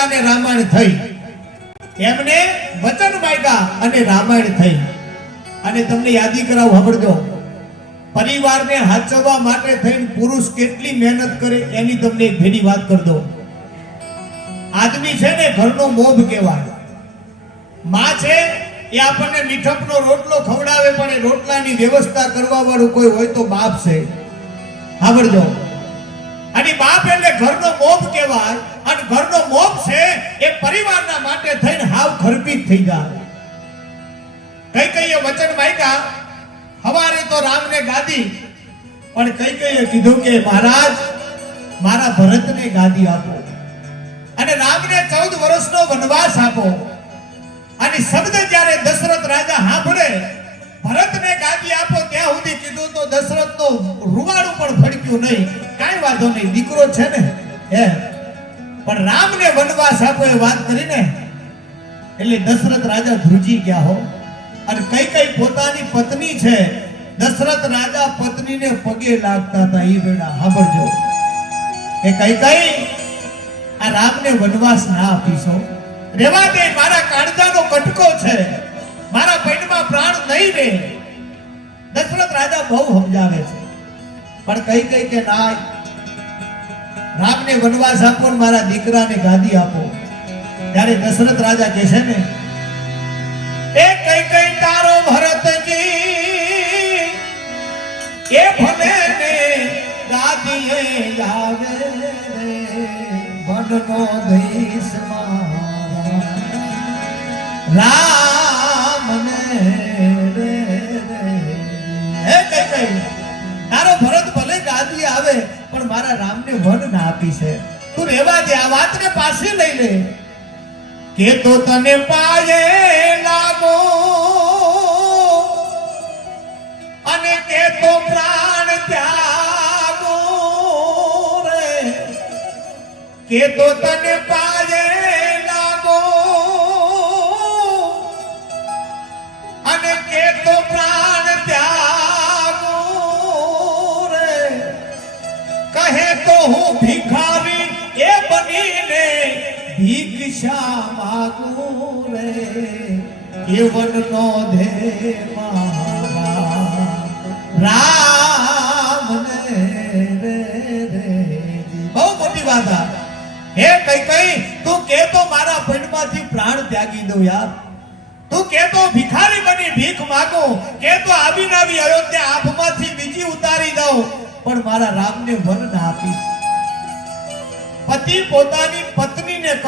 માંગ્યા અને રામાયણ થઈ, એમને વચન માંગ્યા અને રામાયણ થઈ. અને તમને યાદી કરાવ, સાંભળજો. પરિવારને હાચવવા માટે થઈને પુરુષ કેટલી મહેનત કરે એની તમને એક ભેડી વાત કરી દો. આદમી છે ને ઘરનો મોભ કહેવાય. માં છે એ આપણને મીઠપનો રોટલો ખવડાવે, પણ એ રોટલાની વ્યવસ્થા કરવા વાળું કોઈ હોય તો બાપ છે. સાંભળજો. અને બાપ એટલે ઘરનો મોભ કહેવાય. અને ઘરનો મોભ છે એ પરિવારના માટે થઈને હાવ ખરપીત થઈ જાય. કઈ વચન માંગ્યા, હવારે તો રામને ગાદી, પણ કઈ કીધું કે મહારાજ મારા ભરતને ગાદી આપો અને રામને 14 વર્ષનો વનવાસ આપો. અને શબ્દ જ્યારે દશરથ રાજા સાંભળે, ભરતને ગાદી આપો, ત્યાં સુધી કીધું તો દશરથનો રૂવાડું પણ ફડક્યું નહીં. કાંઈ વાંધો નહીં, દીકરો છે ને પણ રામને વનવાસ આપો એ વાત કરીને એટલે દશરથ રાજા ધ્રુજી ગયા હો. અને કઈ પોતાની પત્ની છે, દશરથ રાજા પત્નીને પગે લાગતા હતા. એ વેળા સાંભળજો કે કઈ આ રામને વનવાસ ના આપીશો, રેવા દે, મારા કાળજાનો કટકો છે, મારા પેટમાં પ્રાણ નહીં રે. દશરથ રાજા બહુ સમજાવે છે, પણ કઈ કે ના, રામને વનવાસ આપો, મારા દીકરાને ગાદી આપો. ત્યારે દશરથ રાજા કહે છે ને, એ કઈ તારો ભરતજી એ ભલે ને ગાદીએ આવે રે, વનનો દેશ રામ ને રે રે. કઈ તારો ભરત ભલે ગાદી આવે, પણ મારા રામને વન ના આપી છે. તું રેવા દે, આ વાતને પાછી લઈ લે. કે તો તને પાયે લાગો અને કે તો પ્રાણ ત્યાગો રે, કે તો તને પાયે લાગો અને કે તો પ્રાણ ત્યાગો રે, કહે તો હું ભિખારી એ બનીને ભિક્ષા માગું રે, એ વનનો ધે રામ ને રે રે. બહુ મોટી વાત આ. હે કઈ તું કે તો મારા પેટમાંથી પ્રાણ ત્યાગી દઉં યાર, તું કે તો ભિખારી બની ભીખ માગો, કે તો આવીને આવી અયોધ્યા આંખમાંથી બીજી ઉતારી દઉં, પણ મારા રામને વન ના આપીશ. પતિ પોતાની પત્નીને